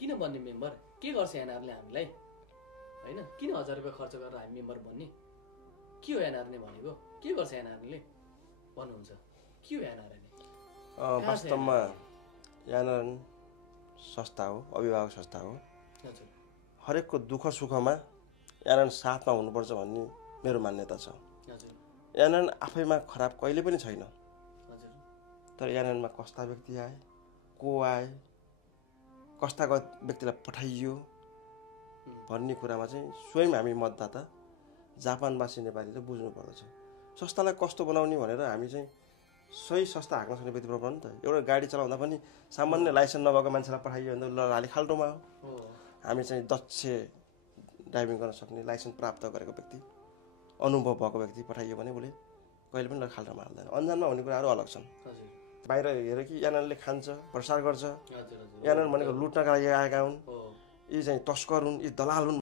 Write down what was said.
किन बन्ने मेम्बर, के गर्छ एनआरले हामीलाई होइन, किन 1000 रुपियाँ खर्च गरेर हामी मेम्बर बन्ने, के हो एनआरले भनेको, के गर्छ एनआरले भन्नुहुन्छ, के हो एनआरले? वास्तवमा एनआर संस्था हो, अभिभावक संस्था हो। हजुर, हरेकको दुःख सुखमा एनआर साथमा हुनुपर्छ भन्ने मेरो मान्यता छ। हजुर, एनआर आफैमा खराब कहिले पनि छैन, हजुर, तर एनआरमा कस्ता व्यक्ति आए, को आए, कस्ता व्यक्तिलाई पठाइयो भन्ने कुरामा चाहिँ स्वयं हामी मतदाता जापानवासी नेपालीले बुझ्नु पर्दछ। संस्थालाई कस्तो बनाउने भनेर हामी चाहिँ सही संस्था हाँक्न सक्ने व्यक्ति प्रब्लम नि त। एउटा गाडी चलाउँदा पनि सामान्य लाइसेन्स नभएको मान्छेलाई पठाइयो भने त लडाले खाल्टोमा हो। हामी चाहिँ दक्ष ड्राइभिङ गर्न सक्ने लाइसेन्स प्राप्त गरेको व्यक्ति, अनुभव भएको व्यक्ति पठाइयो भने उसले कहिले पनि खाल्टोमा हाल्दैन। अन्जानमा हुने कुराहरू अलग छन्। बाहिर हेर कि एनआरले खान्छ, प्रसार गर्छ, एनआर भनेको लुट्नका लागि आएका हुन्, यी चाहिँ तस्कर हुन्, यी दलाल हुन्